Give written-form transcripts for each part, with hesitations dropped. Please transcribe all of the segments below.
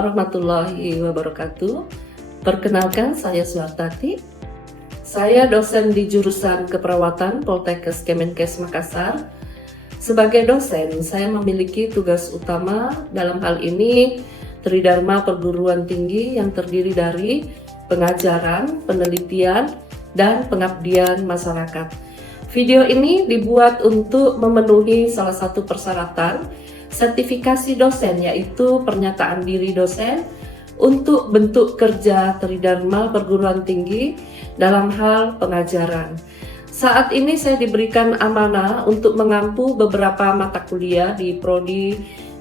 warahmatullahi wabarakatuh. Perkenalkan, saya Suartati. Saya dosen di jurusan Keperawatan Poltekkes Kemenkes Makassar. Sebagai dosen, saya memiliki tugas utama dalam hal ini Tridharma Perguruan Tinggi yang terdiri dari pengajaran, penelitian, dan pengabdian masyarakat. Video ini dibuat untuk memenuhi salah satu persyaratan sertifikasi dosen, yaitu pernyataan diri dosen untuk bentuk kerja Tridharma Perguruan Tinggi dalam hal pengajaran. Saat ini saya diberikan amanah untuk mengampu beberapa mata kuliah di Prodi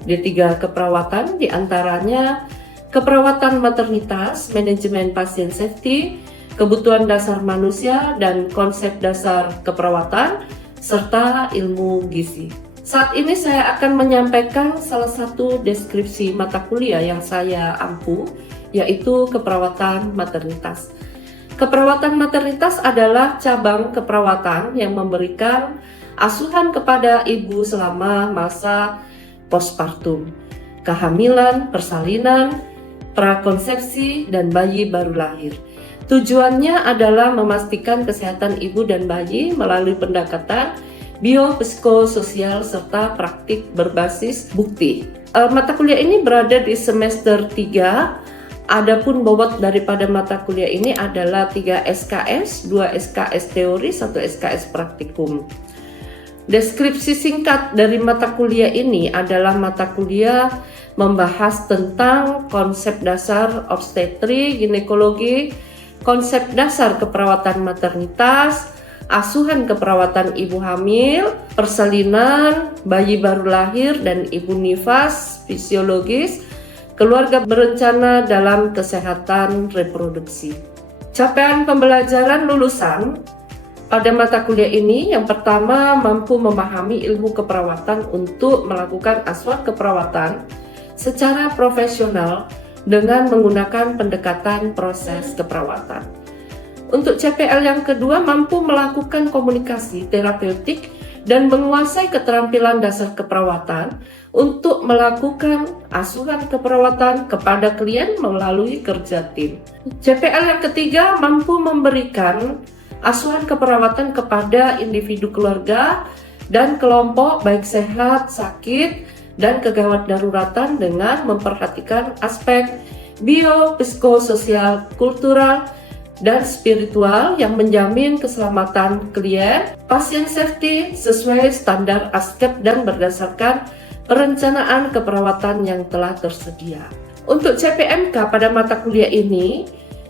D3 Keperawatan, diantaranya Keperawatan Maternitas, Manajemen Pasien Safety, Kebutuhan Dasar Manusia, dan Konsep Dasar Keperawatan, serta Ilmu Gizi. Saat ini saya akan menyampaikan salah satu deskripsi mata kuliah yang saya ampu, yaitu Keperawatan Maternitas. Keperawatan maternitas adalah cabang keperawatan yang memberikan asuhan kepada ibu selama masa postpartum, kehamilan, persalinan, prakonsepsi, dan bayi baru lahir. Tujuannya adalah memastikan kesehatan ibu dan bayi melalui pendekatan biopsikososial serta praktik berbasis bukti. Mata kuliah ini berada di semester 3. Adapun bobot daripada mata kuliah ini adalah 3 SKS, 2 SKS teori, 1 SKS praktikum. Deskripsi singkat dari mata kuliah ini adalah mata kuliah membahas tentang konsep dasar obstetri, ginekologi, konsep dasar keperawatan maternitas, asuhan keperawatan ibu hamil, persalinan, bayi baru lahir, dan ibu nifas, fisiologis, keluarga berencana dalam kesehatan reproduksi. Capaian pembelajaran lulusan pada mata kuliah ini yang pertama mampu memahami ilmu keperawatan untuk melakukan asuhan keperawatan secara profesional dengan menggunakan pendekatan proses keperawatan. Untuk CPL yang kedua mampu melakukan komunikasi terapeutik dan menguasai keterampilan dasar keperawatan untuk melakukan asuhan keperawatan kepada klien melalui kerja tim. CPL yang ketiga mampu memberikan asuhan keperawatan kepada individu keluarga dan kelompok baik sehat, sakit, dan kegawat daruratan dengan memperhatikan aspek biopsikososial, kultural, dan spiritual yang menjamin keselamatan klien, pasien safety sesuai standar ASKEP dan berdasarkan perencanaan keperawatan yang telah tersedia. Untuk CPMK pada mata kuliah ini,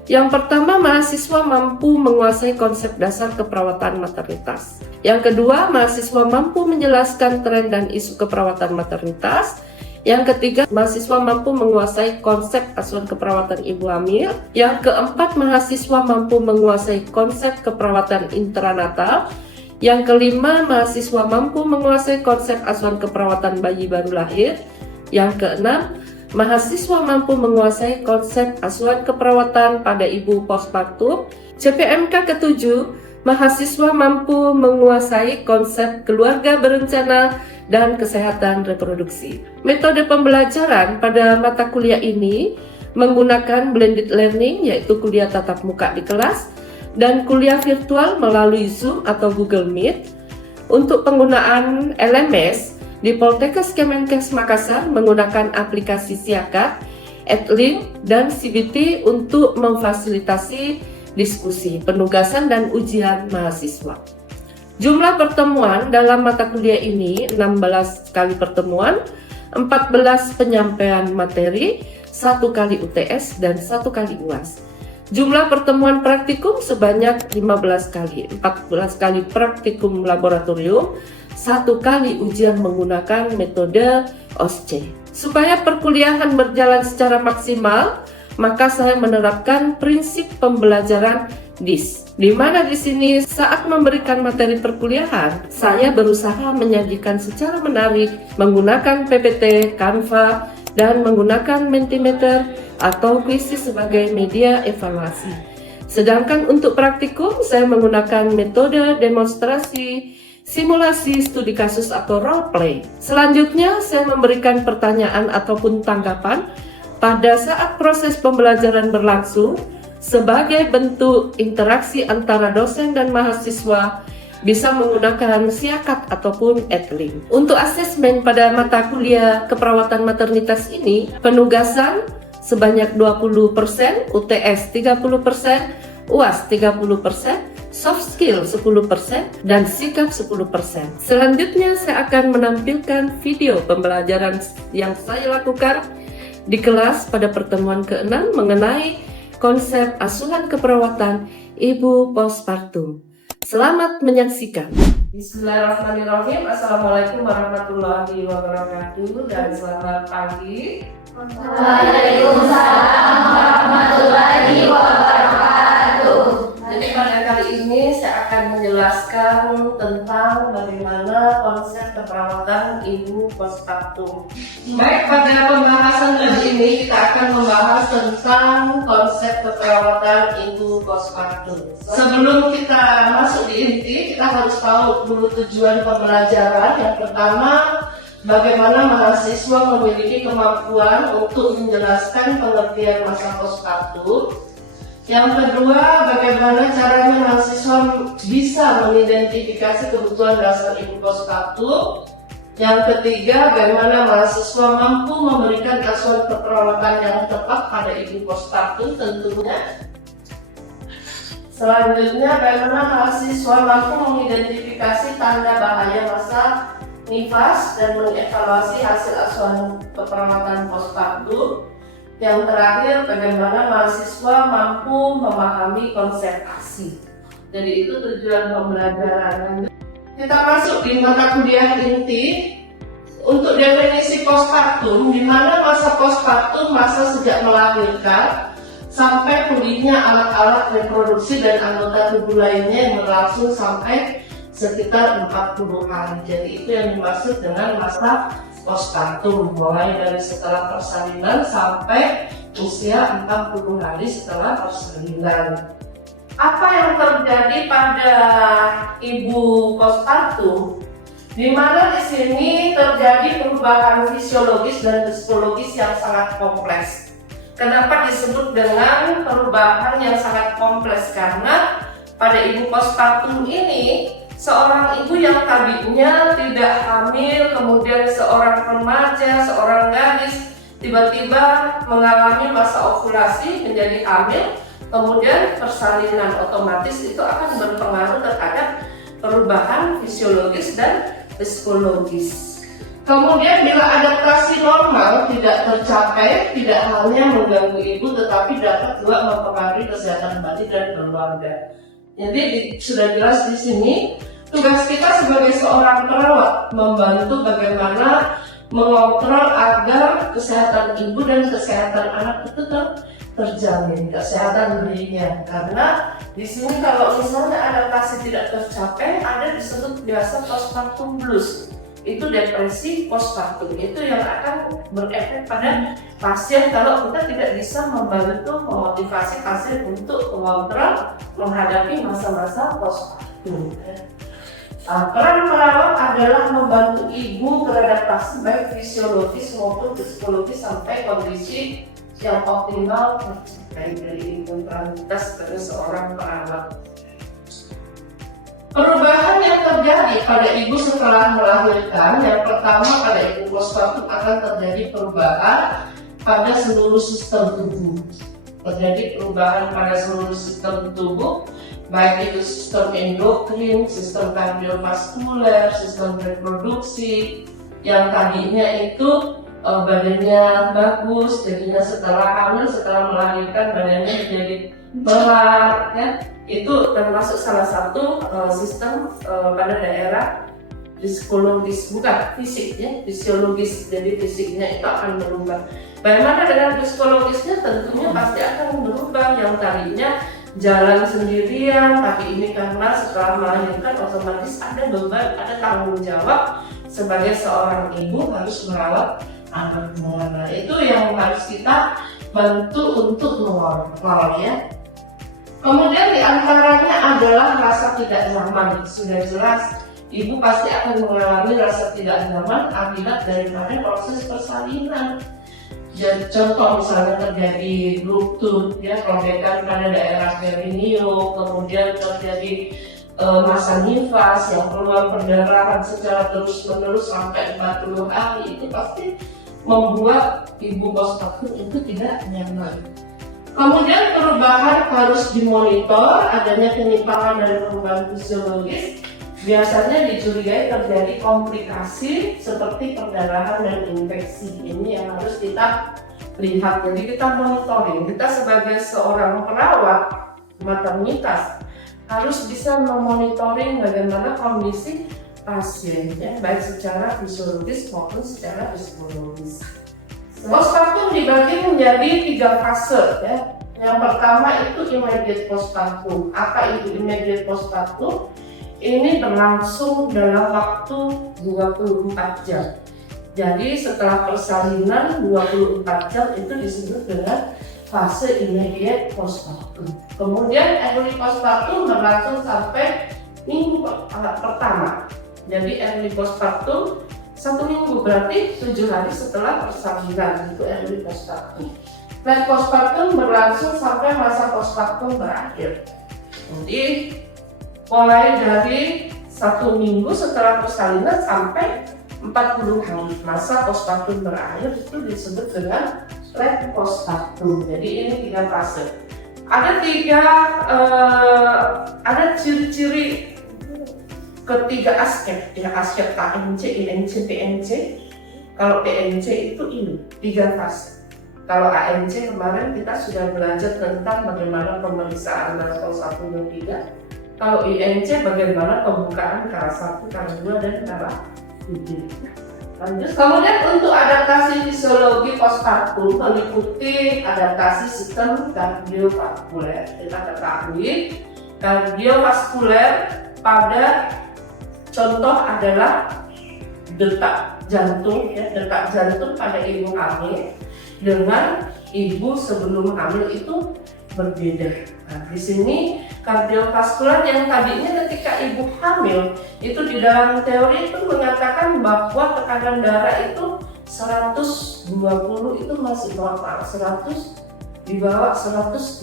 yang pertama mahasiswa mampu menguasai konsep dasar keperawatan maternitas. Yang kedua, mahasiswa mampu menjelaskan tren dan isu keperawatan maternitas. Yang ketiga, mahasiswa mampu menguasai konsep asuhan keperawatan ibu hamil. Yang keempat, mahasiswa mampu menguasai konsep keperawatan intranatal. Yang kelima, mahasiswa mampu menguasai konsep asuhan keperawatan bayi baru lahir. Yang keenam, mahasiswa mampu menguasai konsep asuhan keperawatan pada ibu postpartum. CPMK ketujuh, mahasiswa mampu menguasai konsep keluarga berencana dan kesehatan reproduksi. Metode pembelajaran pada mata kuliah ini menggunakan blended learning, yaitu kuliah tatap muka di kelas dan kuliah virtual melalui Zoom atau Google Meet. Untuk penggunaan LMS di Poltekkes Kemenkes Makassar menggunakan aplikasi Siakat, Edlink, dan CBT untuk memfasilitasi diskusi, penugasan, dan ujian mahasiswa. Jumlah pertemuan dalam mata kuliah ini 16 kali pertemuan, 14 penyampaian materi, 1 kali UTS, dan 1 kali UAS. Jumlah pertemuan praktikum sebanyak 15 kali, 14 kali praktikum laboratorium, 1 kali ujian menggunakan metode OSCE. Supaya perkuliahan berjalan secara maksimal, maka saya menerapkan prinsip pembelajaran DIS, di mana di sini saat memberikan materi perkuliahan, saya berusaha menyajikan secara menarik menggunakan PPT, Canva, dan menggunakan Mentimeter atau Quizzes sebagai media evaluasi. Sedangkan untuk praktikum, saya menggunakan metode demonstrasi, simulasi, studi kasus atau role play. Selanjutnya, saya memberikan pertanyaan ataupun tanggapan pada saat proses pembelajaran berlangsung, sebagai bentuk interaksi antara dosen dan mahasiswa, bisa menggunakan siakat ataupun Edlink. Untuk asesmen pada mata kuliah keperawatan maternitas ini, penugasan sebanyak 20%, UTS 30%, UAS 30%, soft skill 10%, dan sikap 10%. Selanjutnya saya akan menampilkan video pembelajaran yang saya lakukan di kelas pada pertemuan ke-6 mengenai konsep asuhan keperawatan ibu postpartum. Selamat menyaksikan. Bismillahirrahmanirrahim. Assalamualaikum warahmatullahi wabarakatuh dan selamat pagi. Waalaikumsalam warahmatullahi wabarakatuh. Jadi pada kali ini saya akan menjelaskan tentang bagaimana konsep keperawatan ibu postpartum. Baik, pada pembahasan kali ini kita akan membahas tentang konsep keperawatan ibu postpartum. Sebelum kita masuk di inti, kita harus tahu dulu tujuan pembelajaran. Yang pertama, bagaimana mahasiswa memiliki kemampuan untuk menjelaskan pengertian masa postpartum. Yang kedua, bagaimana caranya mahasiswa bisa mengidentifikasi kebutuhan dasar ibu postpartum. Yang ketiga, bagaimana mahasiswa mampu memberikan asuhan keperawatan yang tepat pada ibu postpartum tentunya. Selanjutnya, bagaimana mahasiswa mampu mengidentifikasi tanda bahaya masa nifas dan mengevaluasi hasil asuhan keperawatan postpartum. Yang terakhir, bagaimana mahasiswa mampu memahami konsep ASI. Jadi itu tujuan pembelajaran. Kita masuk di mata kuliah inti. Untuk definisi postpartum, di mana masa postpartum masa sejak melahirkan sampai pulihnya alat-alat reproduksi dan anggota tubuh lainnya yang berlangsung sampai sekitar 40 hari. Jadi itu yang dimaksud dengan masa postpartum, mulai dari setelah persalinan sampai usia 40 hari setelah persalinan. Apa yang terjadi pada ibu postpartum? Di mana di sini terjadi perubahan fisiologis dan psikologis yang sangat kompleks. Kenapa disebut dengan perubahan yang sangat kompleks? Karena pada ibu postpartum ini, seorang ibu yang tadinya tidak hamil, kemudian seorang remaja, seorang gadis, tiba-tiba mengalami masa ovulasi menjadi hamil, kemudian persalinan, otomatis itu akan berpengaruh terhadap perubahan fisiologis dan psikologis. Kemudian bila adaptasi normal tidak tercapai, tidak hanya mengganggu ibu tetapi dapat juga mempengaruhi kesehatan batin dan keluarga. Jadi sudah jelas di sini tugas kita sebagai seorang perawat membantu bagaimana mengontrol agar kesehatan ibu dan kesehatan anak itu terjamin, kesehatan bayinya. Karena di sini kalau misalnya adaptasi tidak tercapai, ada disebut biasa postpartum blues. Itu depresi postpartum, itu yang akan berefek pada pasien kalau kita tidak bisa membantu memotivasi pasien untuk mengontrol menghadapi masa-masa postpartum. Peran perawat adalah membantu ibu beradaptasi baik fisiologis maupun psikologis sampai kondisi yang optimal tercapai dari ibu perantas sebagai seorang perawat. Perubahan yang terjadi pada ibu setelah melahirkan, yang pertama pada ibu postpartum akan terjadi perubahan pada seluruh sistem tubuh. Terjadi perubahan pada seluruh sistem tubuh, baik itu sistem endokrin, sistem kardiovaskuler, sistem reproduksi, yang tadinya itu badannya bagus, jadinya setelah hamil, setelah melahirkan badannya menjadi berat, ya. Itu termasuk salah satu sistem pada daerah psikologis, bukan fisik, ya, fisiologis. Jadi fisiknya itu akan berubah. Bagaimana dengan psikologisnya? Tentunya pasti akan berubah. Yang tadinya jalan sendirian, tapi ini karena setelah melahirkan otomatis ada beban, ada tanggung jawab sebagai seorang ibu harus merawat anaknya. Nah, itu yang harus kita bantu untuk mengontrol, ya. Kemudian diantaranya adalah rasa tidak nyaman. Sudah jelas, ibu pasti akan mengalami rasa tidak nyaman akibat daripada proses persalinan. contoh misalnya terjadi ruptur, ya, robekan pada daerah perineum, kemudian terjadi masa nifas yang keluar perdarahan secara terus-menerus sampai 40 hari, itu pasti membuat ibu postpartum itu tidak nyaman. Kemudian perubahan harus dimonitor, adanya penyimpangan dari perubahan fisiologis biasanya dicurigai terjadi komplikasi seperti perdarahan dan infeksi. Ini yang harus kita lihat. Jadi kita monitoring. Kita sebagai seorang perawat maternitas harus bisa memonitoring bagaimana kondisi pasien, ya, baik secara fisiologis maupun secara psikologis. Postpartum dibagi menjadi 3 fase, ya. Yang pertama itu immediate postpartum. Apa itu immediate postpartum? Ini berlangsung dalam waktu 24 jam. Jadi setelah persalinan 24 jam itu disebut dengan fase immediate postpartum. Kemudian early postpartum berlangsung sampai minggu pertama. Jadi early postpartum 1 minggu, berarti 7 hari setelah persalinan, itu early postpartum. Late postpartum berlangsung sampai masa postpartum berakhir. Jadi mulai dari 1 minggu setelah persalinan sampai 40 hari masa postpartum berakhir itu disebut dengan late postpartum. Jadi ini 3 fase. Ada ciri-ciri ketiga aspek, ya, aspek KNC, INC, PNC. Kalau PNC itu ini 3 fase. Kalau ANC kemarin kita sudah belajar tentang bagaimana pemeriksaan level 1 dan 3. Kalau INC bagaimana pembukaan cara 1, cara 2, dan cara 3. Lanjut. Kemudian untuk adaptasi fisiologi postpartum meliputi adaptasi sistem kardiovaskuler. Kita ketahui kardiovaskuler pada contoh adalah detak jantung, ya, detak jantung pada ibu hamil dengan ibu sebelum hamil itu berbeda. Nah, di sini kardiovaskuler yang tadinya ketika ibu hamil itu di dalam teori itu mengatakan bahwa tekanan darah itu 120 itu masih normal, 100 di bawah 130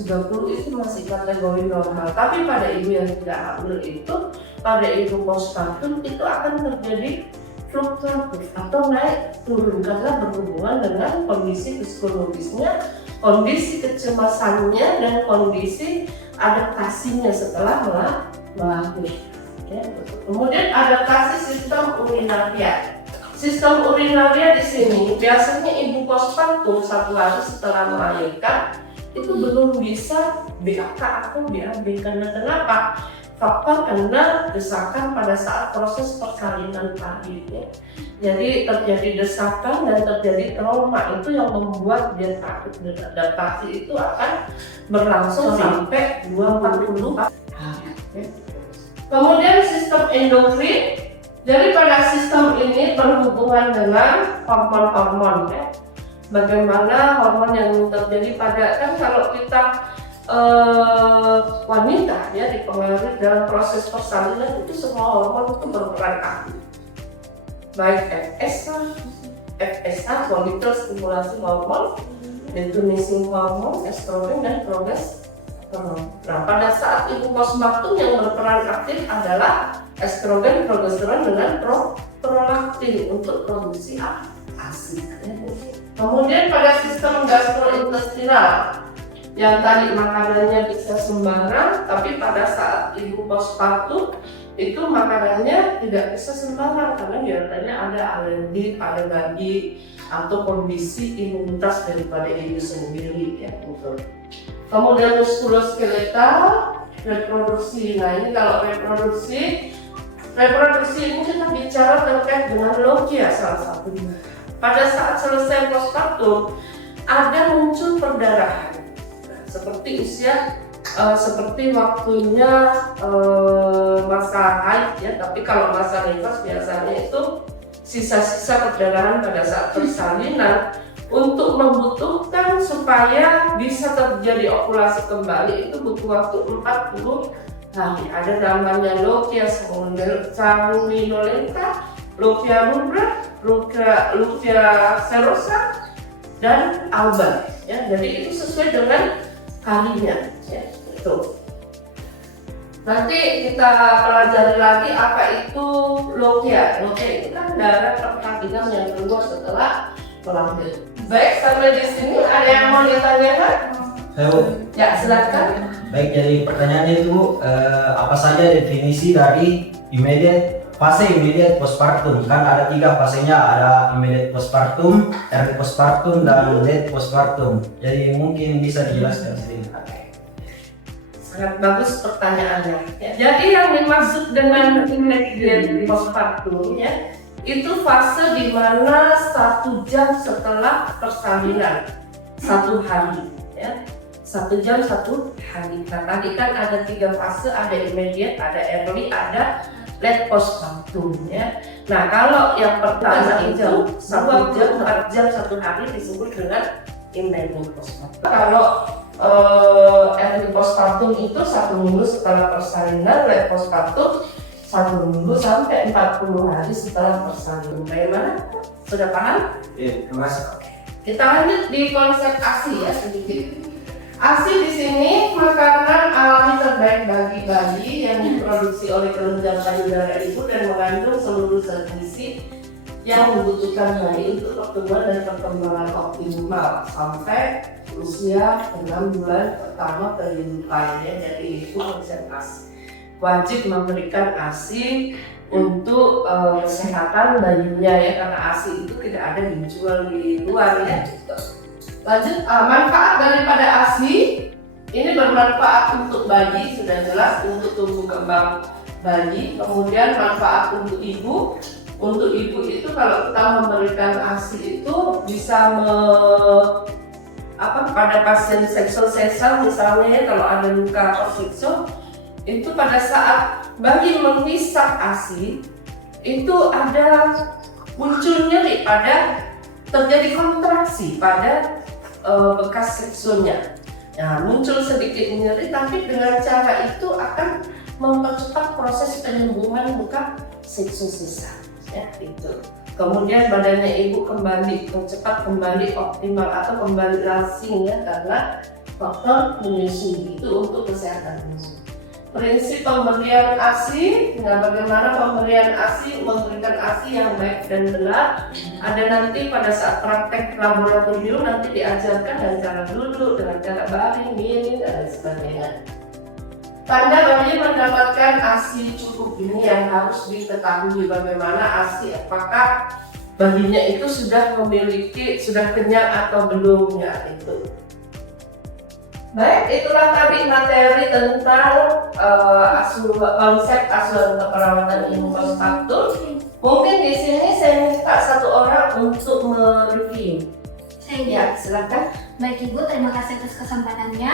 itu masih kategori normal. Tapi pada ibu yang tidak hamil itu, pada ibu postpartum itu akan terjadi fluktuatif atau naik turun karena berhubungan dengan kondisi psikologisnya, kondisi kecemasannya, dan kondisi adaptasinya setelah melahirkan. Ya. Kemudian adaptasi sistem urinaria. Sistem urinaria di sini biasanya ibu postpartum 1 hari setelah melahirkan itu belum bisa BAK atau BAB. Karena kenapa? Faktor karena desakan pada saat proses persalinan tadi, ya. Jadi terjadi desakan dan terjadi trauma itu yang membuat dia takut, dan adaptasi itu akan berlangsung sampai 24 hari. Kemudian sistem endokrin. Jadi pada sistem ini berhubungan dengan hormon-hormon, ya. Bagaimana hormon yang terjadi pada, kan kalau kita wanita, ya, dipengaruhi dalam proses persalinan itu semua hormon itu berperan aktif, baik FSH, follicle stimulasi hormon, luteinizing hormon, estrogen, dan progesteron. Nah, pada saat ibu postpartum yang berperan aktif adalah estrogen, progesteron, dengan prolaktin untuk produksi ASI. Kemudian pada sistem gastrointestinal, yang tadi makanannya bisa sembarang, tapi pada saat ibu postpartum itu makanannya tidak bisa sembarang karena biasanya ada alergi pada bayi atau kondisi imunitas daripada ibu sendiri, ya. Kemudian muskuloskeletal, reproduksi. Nah, ini kalau reproduksi ini kita bicara terkait dengan logia salah satunya. Pada saat selesai postpartum ada muncul perdarahan. Seperti usia, seperti waktunya masa haid, ya. Tapi kalau masa nifas biasanya itu sisa-sisa perdarahan pada saat persalinan. Untuk membutuhkan supaya bisa terjadi ovulasi kembali itu butuh waktu 40 hari. Ada namanya logia sanguinolenta, logia rubra, logia serosa, dan Alban. Ya, jadi itu sesuai dengan harinya. Ya, itu. Nanti kita pelajari lagi apa itu logia. Logia itu kan darah perkawinan yang keluar setelah melahirkan. Baik, sampai di sini ada yang mau ditanyakan? Ya, silakan. Baik, jadi pertanyaannya itu apa saja definisi dari fase immediate postpartum? Kan ada 3 fasenya, ada immediate postpartum, early postpartum, dan late postpartum. Jadi mungkin bisa dijelaskan sedikit. Sangat bagus pertanyaannya. Ya, jadi yang dimaksud dengan immediate postpartum ya, itu fase di mana 1 jam setelah persalinan, 1 hari. Ya. 1 jam 1 hari. Nah, tadi kan ada 3 fase, ada immediate, ada early, ada late postpartum ya. Nah, kalau yang pertama itu 1 jam, 4 jam 1 hari disebut dengan immediate postpartum. Kalau early postpartum itu 1 minggu setelah persalinan, late postpartum 1 minggu sampai 40 hari setelah persalinan. Bagaimana? Sudah paham? Iya, terima kasih. Kita lanjut di konsep ASI ya sedikit. ASI di sini makanan alami terbaik bagi bayi yang diproduksi oleh kelenjar payudara ibu dan mengandung seluruh zat gizi yang dibutuhkan bayi untuk pertumbuhan dan perkembangan optimal sampai usia 6 bulan pertama kehidupannya. Jadi itu konsep ASI. Wajib memberikan ASI untuk kesehatan bayinya ya, karena ASI itu tidak ada dijual di luar ya. Lanjut, manfaat daripada ASI ini bermanfaat untuk bayi, sudah jelas, untuk tumbuh kembang bayi. Kemudian manfaat untuk ibu. Untuk ibu itu kalau kita memberikan ASI itu bisa pada pasien seksual sesar misalnya ya, kalau ada luka seksual itu pada saat bayi menghisap ASI itu ada muncul nyeri terjadi kontraksi pada bekas seksualnya. Nah, muncul sedikit nyeri, tapi dengan cara itu akan mempercepat proses penyembuhan luka seksual sesar. Ya, itu. Kemudian badannya ibu cepat kembali optimal atau kembali langsing ya, karena faktor menyusui itu untuk kesehatan menyusui. Prinsip pemberian ASI, nah bagaimana pemberian ASI, memberikan ASI yang baik dan benar. Ada nanti pada saat praktek laboratorium nanti diajarkan dengan cara duduk, dengan cara baring, miring, dan lain sebagainya. Tanda bayi mendapatkan ASI cukup ini yang harus diketahui, bagaimana ASI, apakah bayinya itu sudah kenyang atau belum ya itu. Baik, itulah tadi materi tentang konsep asuhan keperawatan ibu postpartum. Mungkin di sini saya minta 1 orang untuk mereview. Ya, silakan. Baik Ibu, terima kasih atas kesempatannya.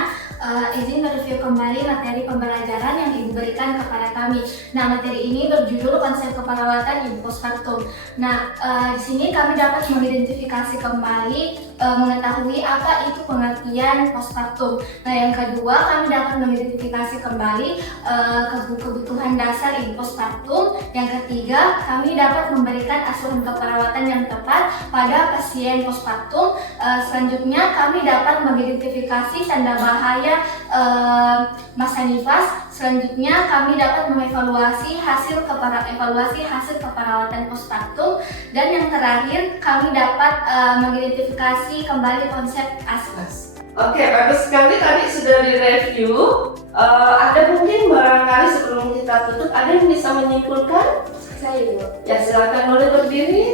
Izin mereview kembali materi pembelajaran yang Ibu berikan kepada kami. Nah, materi ini berjudul konsep keperawatan ibu postpartum. Nah, di sini kami dapat mengidentifikasi kembali mengetahui apa itu pengertian postpartum. Nah, yang kedua kami dapat mengidentifikasi kembali kebutuhan dasar ibu postpartum. Yang ketiga kami dapat memberikan asuhan keperawatan yang tepat pada pasien postpartum. Selanjutnya kami dapat mengidentifikasi tanda bahaya masa nifas. Selanjutnya kami dapat mengevaluasi hasil keperawatan postpartum. Dan yang terakhir kami dapat mengidentifikasi kembali konsep ASI. Oke, bagus sekali tadi sudah direview. Ada mungkin barangkali sebelum kita tutup ada yang bisa menyimpulkan? Saya Ibu. Ya, silakan boleh berdiri.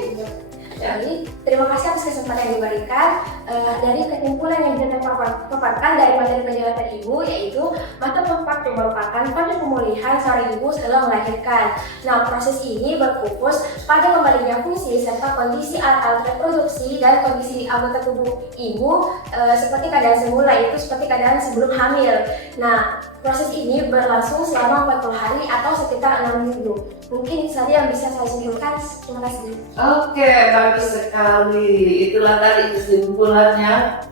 Jadi, terima kasih atas kesempatan yang diberikan. Dari kesimpulan yang kita paparkan dari materi penjelasan Ibu, yaitu masa postpartum merupakan fase pemulihan seorang ibu setelah melahirkan. Nah, proses ini berfokus pada kembalinya fungsi serta kondisi alat reproduksi dan kondisi anggota tubuh ibu seperti keadaan semula, yaitu seperti keadaan sebelum hamil. Nah, proses ini berlangsung selama 40 hari atau sekitar 6 minggu. Mungkin saja yang bisa saya simpulkan. Terima kasih. Oke, bagus sekali. Itulah tadi kesimpulannya.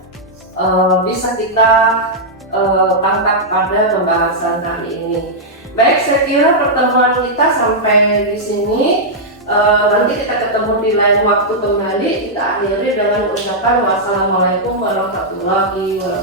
Bisa kita tangkap pada pembahasan kali ini. Baik, saya kira pertemuan kita sampai di sini. Nanti kita ketemu di lain waktu kembali. Kita akhiri dengan ucapan wassalamualaikum warahmatullahi wabarakatuh.